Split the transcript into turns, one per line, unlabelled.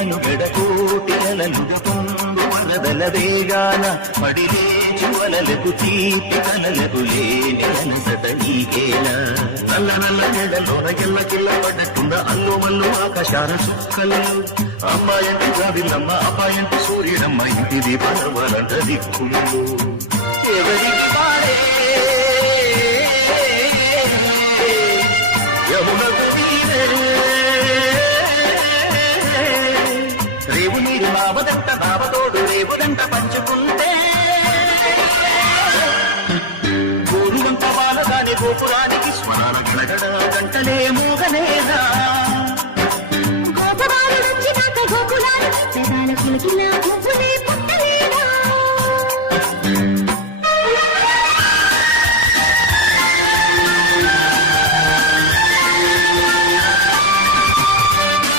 మనుగడ కోటి అలలుగ పొంగు వరదల వేగాన పడిలే చువలలకు తీపి కలలకు లేని అలసట నల్ల నల్ల నెడలోన ఎల్ల కిల్ల పడ్డట్టున్న అల్లు మల్లు ఆకాశాల చుక్కలు అమ్మాయంటి జాబిల్లమ్మ అబ్బాయంటి సూర్యుడమ్మ ఇంటిది పర్వలంట దిక్కులు. ఎవరికి రేవు నీకు నావదెంట నావతోడు రేవుదంట పంచుకుంటే? గోరువంత బాలదాని గోపురానికి స్మరాల గడగడ గంటలే
మోగలేదా? గోపురాలు పెదాల